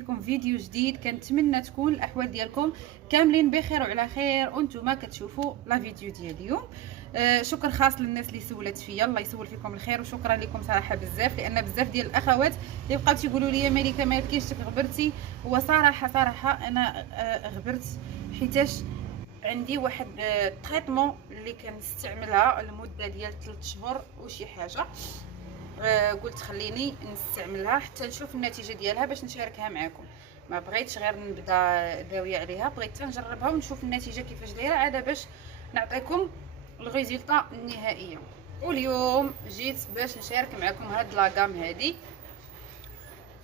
بكم فيديو جديد. كنتمنى تكون الاحوال ديالكم كاملين بخير وعلى خير وانتم كتشوفوا لا فيديو ديال اليوم. شكر خاص للناس اللي سولت فيا، الله يسول فيكم الخير وشكرا لكم صراحه بزاف، لان بزاف ديال الاخوات اللي بقاو تيقولوا لي مالكه ما كاينش غبرتي. هو صراحه انا غبرت حيتاش عندي واحد التريتمون اللي كنستعملها لمده ديال 3 شهور وشي حاجه. قلت خليني نستعملها حتى نشوف النتيجه ديالها باش نشاركها معكم. ما بغيتش غير نبدا داويه عليها، بغيت نجربها ونشوف النتيجه كيفاش دايره عاد باش نعطيكم الريزلطه النهائيه. واليوم جيت باش نشارك معكم هاد لاغام هادي،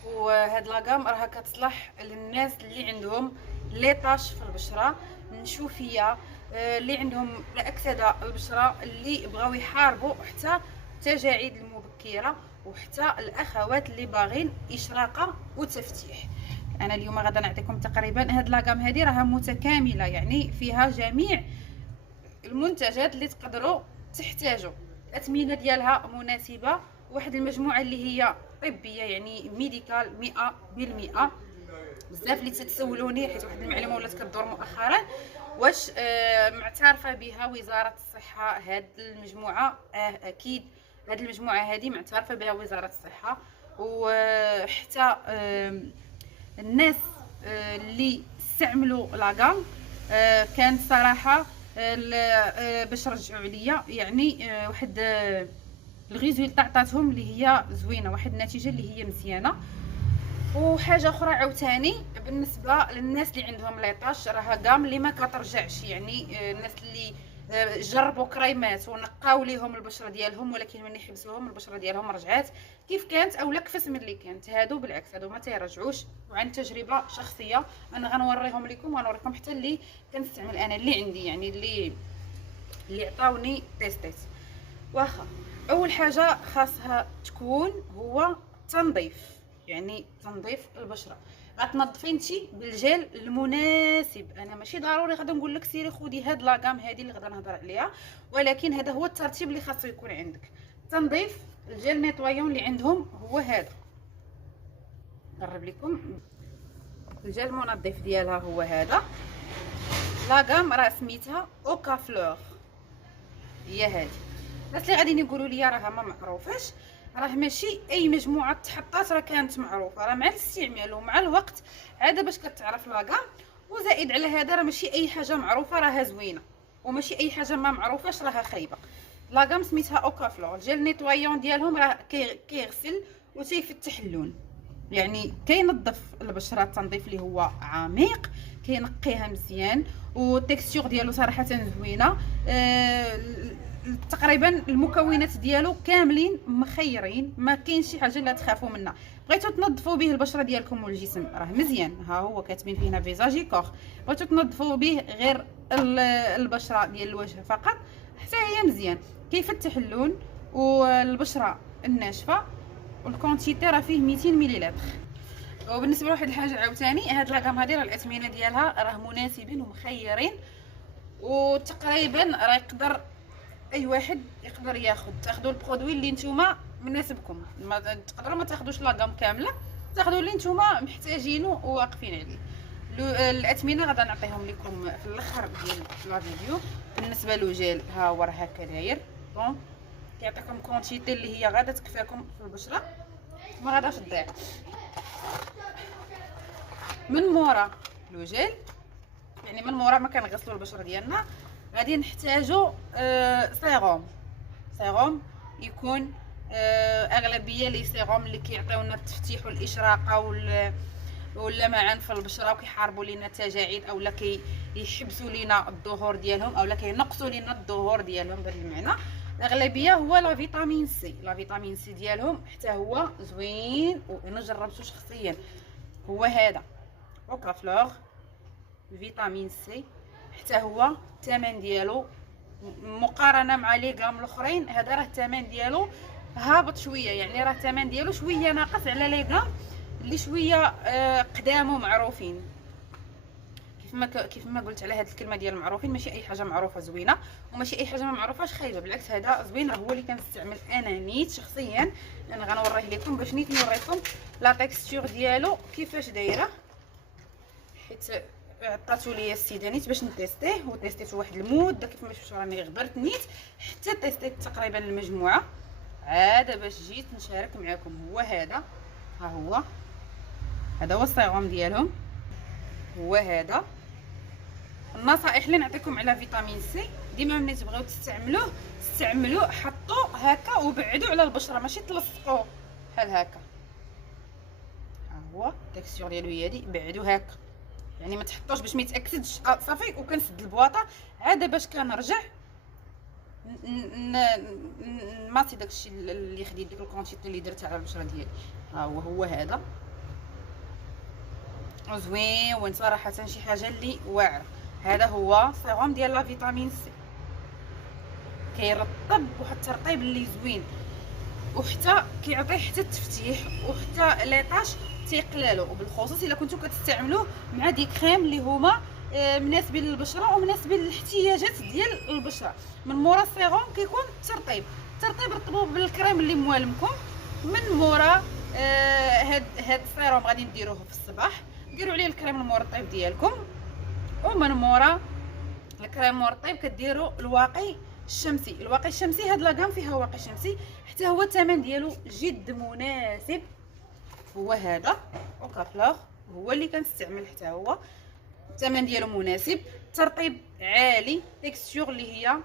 وهاد لاغام راها كتصلح للناس اللي عندهم ليطاش في البشره، النشوفيه، اللي عندهم الاكسده البشره، اللي بغاو يحاربوا حتى التجاعيد المبكره، وحتى الاخوات اللي باغين اشراقه وتفتيح. انا اليوم غادا نعطيكم تقريبا هاد لاغام هادي راها متكامله، يعني فيها جميع المنتجات اللي تقدروا تحتاجوا. الاثمنه ديالها مناسبه، واحد المجموعه اللي هي طبيه يعني ميديكال 100%. بزاف اللي تتسولوني حيت واحد المعلومه ولات كدور مؤخرا، واش معترفه بها وزاره الصحه هاد المجموعه؟ اكيد هاد المجموعه هذه معترفه بها وزاره الصحه، وحتى الناس اللي استعملوا لاغام كان صراحه باش رجعوا عليا يعني واحد الريزولطا عطاتهم اللي هي زوينه، واحد النتيجه اللي هي مزيانه. وحاجه اخرى عاوتاني بالنسبه للناس اللي عندهم ليطاش، راها كام اللي ما كترجعش، يعني الناس اللي جربوا كريمات ونقاو ليهم البشره ديالهم، ولكن ملي حبسوهم البشره ديالهم رجعات كيف كانت اولا كفس من اللي كانت. هادو بالعكس هادو ما تيرجعوش، وعن تجربه شخصيه انا غنوريهم لكم، وغنوريكم حتى اللي كنستعمل انا اللي عندي، يعني اللي عطاوني تيستيت. واخا اول حاجه خاصها تكون هو تنظيف، يعني تنظيف البشره. غتنظفي انتي بالجيل المناسب. انا ماشي ضروري غادي نقول لك سيري خدي هاد لاغام هادي اللي غادي نهضر عليها، ولكن هذا هو الترتيب اللي خاصو يكون عندك. تنظيف الجيل نيطوايون اللي عندهم هو هذا، نقرب لكم الجيل المنظف ديالها هو هذا. لاغام راه سميتها اوكا فلور، هي هذه. الناس اللي غاديين يقولوا لي راها ما معروفاش، راه ماشي اي مجموعه تحطات راه كانت معروفه، راه مع الاستعمال ومع الوقت عاد باش كتعرف لاغام. وزائد على هذا راه ماشي اي حاجه معروفه راها زوينه، وماشي اي حاجه ما معروفاش راها خايبه. لاغام سميتها اوكا فلور. الجيل نيطوايون ديالهم راه كيغسل وتيفتح اللون، يعني كينظف البشره التنظيف اللي هو عميق، كينقيها مزيان، والتكستور ديالو صراحه زوينه. تقريبا المكونات ديالو كاملين مخيرين، ما كاينش شي حاجه اللي تخافوا منها. بغيتو تنظفوا به البشره ديالكم والجسم راه مزيان، ها هو كاتبين فينا فيزاجي كور. بغيتو تنظفوا به غير البشره ديال الوجه فقط، حتى هي مزيان، كيفتح اللون والبشره الناشفه. والكونتيتي راه فيه 200 مليلتر. وبالنسبه لواحد الحاجه عاوتاني، هاد لاكام هادي راه الاثمنه ديالها راه مناسبين ومخيرين، وتقريبا راه يقدر اي واحد يقدر تاخذوا البرودوي اللي نتوما مناسبكم. ما تقدروا ما تاخذوش لاكام كامله، تاخذوا اللي نتوما محتاجينه وواقفين عليه. الاثمنه غادا نعطيهم لكم في الاخر ديال لا فيديو. بالنسبه له جيل ها هو راه هكا داير، بون كيعطيكم كونتيتي اللي هي غادا تكفاكم في البشره، ما غاداش تضيع. من مورا لو جيل، يعني من مورا ما كنغسلوا البشره ديالنا، غادي نحتاجوا سيروم يكون اغلبيه لي سيروم اللي كيعطيونا التفتيح والاشراقه واللمعان في البشره، وكيحاربوا لينا التجاعيد، اولا كيحبسوا لينا الظهور ديالهم، اولا كينقصوا لينا الظهور ديالهم. بهذا المعنى الاغلبيه هو لا فيتامين سي. لا فيتامين سي ديالهم حتى هو زوين، وانا جربته شخصيا. هو هذا اوكا فلور فيتامين سي، حتى هو الثمن ديالو مقارنه مع لي غام الاخرين، هذا راه الثمن ديالو هابط شويه، يعني راه الثمن ديالو شويه ناقص على لي غام اللي شويه قدامو معروفين. كيف كيف ما قلت على هذه الكلمه ديال المعروفين، ماشي اي حاجه معروفه زوينه، وماشي اي حاجه ما معروفاش خايبه، بالعكس هذا زوين، راه هو اللي كنستعمل انا نيت شخصيا. انا غنوريه لكم باش نيت نوريكم لا تيكستور ديالو كيفاش دايره، حيت عطاتو ليا السيده نيت باش نتيستيه، وتيستيته واحد المده كيف ما شفتوا راني غبرت نيت حتى تيستيت تقريبا المجموعه، عاد باش جيت نشارك معكم. هو هذا، ها هو هذا هو الصيغوم ديالهم، هو هذا. النصائح اللي نعطيكم على فيتامين سي، ديما ملي تبغيو استعملوه حطوه هكا وبعدوا على البشره، ماشي تلصقوه بحال هكا. ها هو التكستور ديالو هي هادي، بعدوا هكا يعني ما تحطوش باش ما يتاكدش. صافي، وكنسد البواطه عاد باش كنرجع نماطي داكشي اللي خديت، ديك الكونتيتي اللي درتها على البشره ديالي. ها هو هذا زوين صراحه، شي حاجه اللي واعره. هذا هو سيروم ديال لا فيتامين سي، كيرطب واحد الترطيب اللي زوين، وحتى كيعطي حتى التفتيح، وحتى ليطاش تيقلالو، وبالخصوص الا كنتو كتستعملوه مع دي كريم اللي هما مناسبين للبشره ومناسبين للاحتياجات ديال البشره. من مورا السيروم كيكون ترطيب رطبوه بالكريم اللي موالمكم. من مورا هاد السيروم غادي نديروه في الصباح، ديروا عليه الكريم المرطب ديالكم، ومن مورا الكريم المرطب كديروا الواقي الشمسي. الواقي الشمسي هاد لاكام فيها واقي شمسي، حتى هو الثمن ديالو جد مناسب. هو هذا اوكافلور، هو اللي كنستعمل، حتى هو الثمن ديالو مناسب، ترطيب عالي، تكستور اللي هي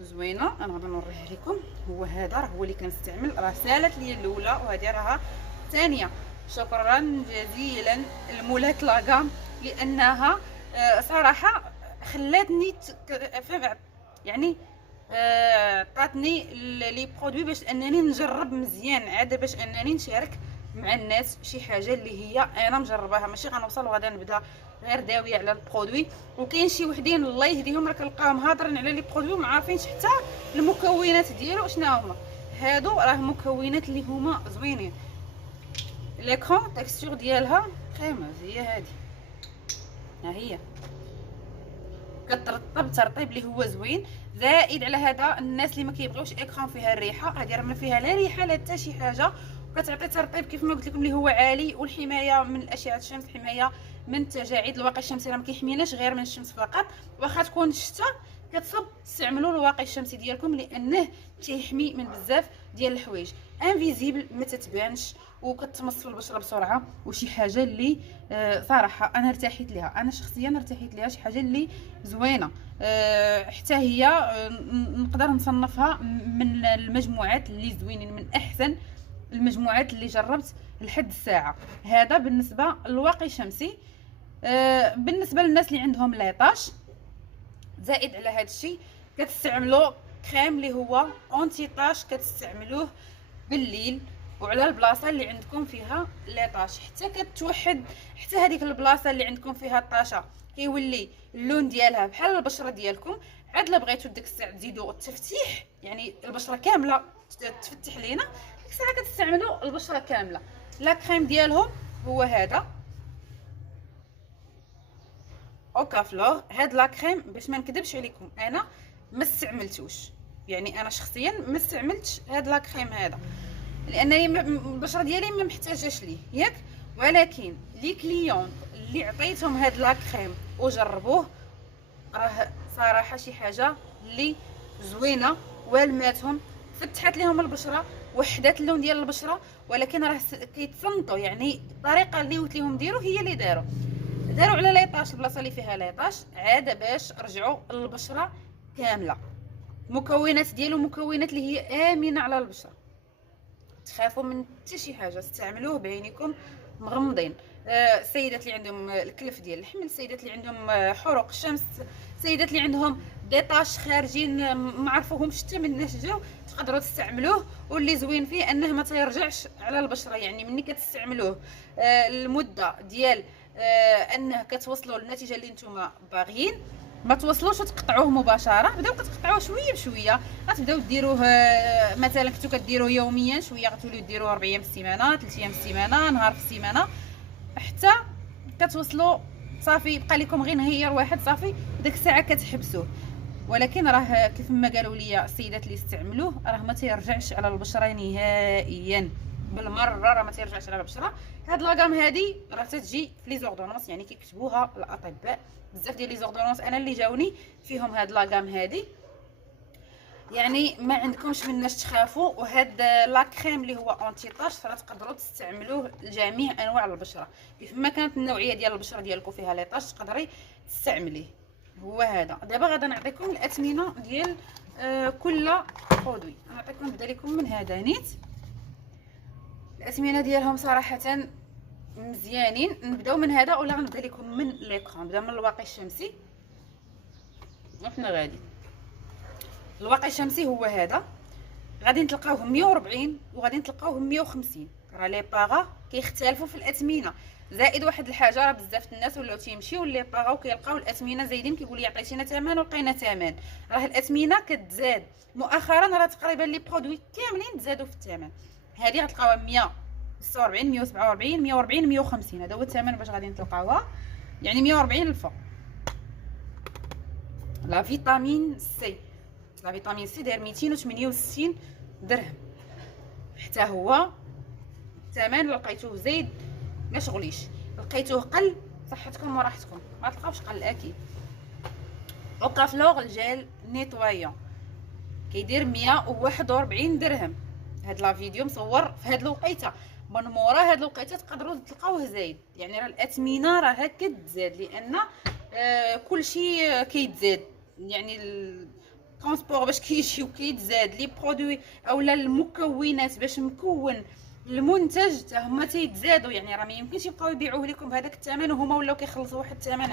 زوينه. انا غادي نوريه لكم. هو هذا راه هو اللي كنستعمل، راه سالت لي الاولى وهذه راها الثانيه. شكرا جزيلا لمولات لاكام، لانها صراحه خلاتني يعني عطاتني لي برودوي باش انني نجرب مزيان، عاد باش انني نشارك مع الناس شي حاجه اللي هي انا مجرباها، ماشي غنوصل وغادا نبدا غير داويه على البرودوي. وكاين شي وحدين الله يهديهم راه كنلقاهم هاضرين على لي برودوي وما عارفينش حتى المكونات ديالو شنو هما. هادو راه مكونات اللي هما زوينين. ليكرون تكستور ديالها كريموز، هي هادي، ها هي كترطب ترطيب اللي هو زوين. زائد على هذا الناس اللي ما كيبغيوش اكران فيها الريحه، هذه راه ما فيها لا ريحه لا حتى شي حاجه، وكتعطي ترطيب كيف ما قلت لكم اللي هو عالي، والحمايه من اشعه الشمس، حمايه من التجاعيد. الواقي الشمسي راه ما كيحميناش غير من الشمس فقط، واخا تكون الشتاء كتصب استعملوا الواقي الشمسي ديالكم، لانه تيحمي من بزاف ديال الحوايج، انفيزيبل ما تتبانش، وكتمص في البشره بسرعه، وشي حاجه اللي صراحه انا ارتحيت ليها، انا شخصيا ارتحيت ليها، شي حاجه اللي زوينه. حتى هي نقدر نصنفها من المجموعات اللي زوينين، من احسن المجموعات اللي جربت لحد الساعه. هذا بالنسبه للواقي الشمسي. بالنسبه للناس اللي عندهم ليطاش، زائد على هذا الشيء كتستعملوا كريم اللي هو اونتي طاش، كتستعملوه بالليل وعلى البلاصه اللي عندكم فيها ليطاش، حتى كتوحد حتى هذيك البلاصه اللي عندكم فيها الطاشه كيولي اللون ديالها بحال البشره ديالكم. عاد لا بغيتو ديك الساعه تزيدوا التفتيح، يعني البشره كامله تفتح لينا، ديك الساعه كتستعملوا البشره كامله. لا كريم ديالهم هو هذا اوكافلور. هاد لا كريم باش ما نكذبش عليكم انا ما استعملتوش، يعني انا شخصيا ما استعملتش هاد لا كريم هذا، لانني البشره ديالي ما محتاجاش ليه ياك، ولكن لي كليون اللي عطيتهم هاد لا كريم وجربوه راه صراحه شي حاجه اللي زوينه، والماتهم فتحت لهم البشره، وحدات اللون ديال البشره، ولكن راه كيتصنتوا، يعني الطريقه اللي قلت لهم ديروا هي اللي داروا على ليطاش البلاصه اللي فيها ليطاش، عاد باش رجعوا البشره كامله. المكونات ديالو مكونات اللي هي امنه على البشره، تخافوا من حتى شي حاجه، استعملوه بعينيكم مغمضين. السيدات اللي عندهم الكلف ديال الحمل، السيدات اللي عندهم حروق الشمس، السيدات اللي عندهم ديطاش خارجين ما عرفوهمش حتى مناش جاو، تقدروا تستعملوه. واللي زوين فيه انه ما تيرجعش على البشره، يعني ملي كتستعملوه المده ديال انه كتوصلوا للنتيجه اللي نتوما باغيين، ما توصلوش وتقطعوه مباشره، بداو كتقطعوه شويه بشويه، غتبداو ديروه مثلا كنتو كديروه يوميا شويه، غتوليو ديروه 4 ايام في السيمانه، 3 ايام في السيمانه، نهار في السيمانه، حتى كتوصلوا صافي بقى لكم غير نهير واحد صافي ديك الساعه كتحبسوه. ولكن راه كيف ما قالوا لي السيدات اللي استعملوه راه ما تيرجعش على البشره نهائيا، بالمره راه ما تيرجعش على البشره. هاد لاكام هادي راه تتجي في لي زوردونونس، يعني كيكتبوها الاطباء. بزاف ديال لي زوردونونس انا اللي جاوني فيهم هاد لاكام هادي، يعني ما عندكمش مناش تخافوا. وهاد لا كريم اللي هو اونتي طاش راه تقدروا تستعملوه لجميع انواع البشره، كيف ما كانت النوعيه ديال البشره ديالكم فيها لي طاش تقدري تستعمليه. هو هذا. دابا غادا نعطيكم الاثمنه ديال كل برودوي. نعطيكم نبدا لكم من هذا نيت. الاثمنه ديالهم صراحه مزيانين. نبداو من هذا ولا غنبدا لكم من ليكرون؟ نبدا من الواقي الشمسي وحنا غادي. الواقي الشمسي هو هذا، غادي نتلقاوه 140 وغادي نتلقاوه 150. راه لي باغا كيختلفوا في الاثمنه. زائد واحد الحاجه، راه بزاف الناس ولاو تيمشيو لي باغا وكيلقاو الاثمنه زايدين، كيقول لي عطيتينا ثمن ولقينا ثمن. راه الاثمنه كتزاد مؤخرا، راه تقريبا لي برودوي كاملين تزادوا في الثمن. هذه غتلقاوها 146 147 140 150. هذا هو الثمن باش غادي نتلقاوها، يعني 140 الفوق. لا فيتامين سي، لا فيتامين سي داير 268 درهم. حتى هو الثمن لقيتوه زايد ما شغليش، لقيتوه قل صحتكم وراحتكم، ما تلقاوش قل اكيد. اوكافلور الجيل نيتوايون كيدير 141 درهم. هاد لا فيديو مصور في هاد الوقيته، من مورا هاد الوقيته تقدروا تلقاوه زايد. يعني راه الاثمنه راه كتزاد لان كلشي كيتزاد، يعني الترونسبور باش كيجيو كيتزاد، لي برودوي اولا المكونات باش مكون المنتج حتى هما تيتزادوا. يعني راه ما يمكنش يبقاو يبيعوه لكم بهذاك الثمن وهما ولاو كيخلصوا واحد الثمن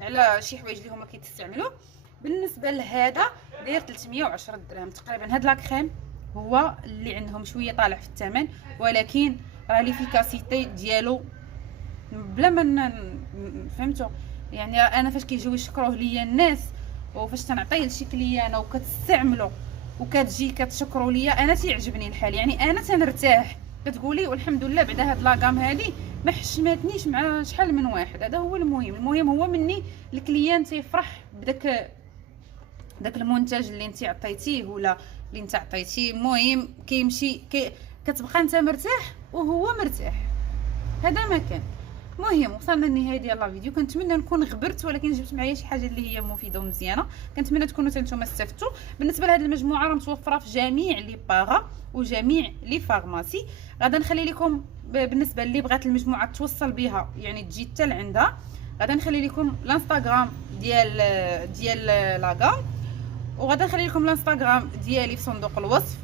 على شي حوايج اللي هما كيتستعملوا. بالنسبه لهذا داير 310 درهم تقريبا. هاد لا كريم هو اللي عندهم شويه طالع في الثمن، ولكن راه ليفيكاسيتي ديالو بلا ما فهمتوا. يعني انا فاش كيجيو يشكروه ليا الناس وفاش تنعطيه لشي كليانه وكتستعملوا وكتجي كتشكروا ليا، انا تيعجبني الحال. يعني انا تنرتاح، كتقولي والحمد لله بعدا هاد لاكام هادي ما حشماتنيش مع شحال من واحد. هذا هو المهم. المهم هو مني الكليان تيفرح بداك المنتج اللي انت عطيتيه ولا اللي انت عطيتيه. المهم كيمشي كتبقى انت مرتاح وهو مرتاح. هذا ما كان. المهم وصلنا للنهايه ديال لا فيديو. كنتمنى نكون غبرت، ولكن جبت معايا شي حاجه اللي هي مفيده ومزيانه. كنتمنى تكونوا حتى نتوما استفدتوا. بالنسبه لهذه المجموعه راه متوفره في جميع لي باغا وجميع لي فارماسي. غادا نخلي لكم بالنسبه اللي بغات المجموعه توصل بها يعني تجي حتى لعندها، غادا نخلي لكم الانستغرام ديال لاكام، وغادا نخلي لكم الانستغرام ديالي في صندوق الوصف.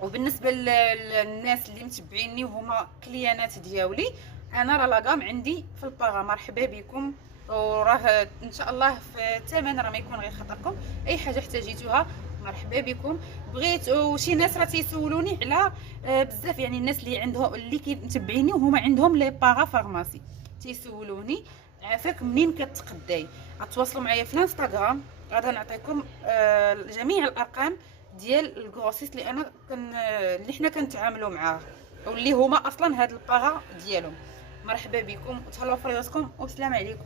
وبالنسبه للناس اللي متبعيني وهما كليانات دياولي، انا راه لاكام عندي في الباغا. مرحبا بكم، وراه ان شاء الله في الثمن راه ما يكون غير خاطركم. اي حاجه احتاجيتوها مرحبا بكم. بغيت وشي ناس راه تيسولوني على بزاف، يعني الناس اللي عندهم اللي كيتبعيني وهما عندهم لي باغا فارماسي تيسولوني عافاك منين كتقداي. غتواصلوا معايا في الانستغرام، غادا نعطيكم جميع الارقام ديال الكروسيس اللي انا اللي حنا كنتعاملوا معاه واللي هما اصلا هاد الباغا ديالهم. مرحبا بكم وتهلاو في راسكم والسلام عليكم.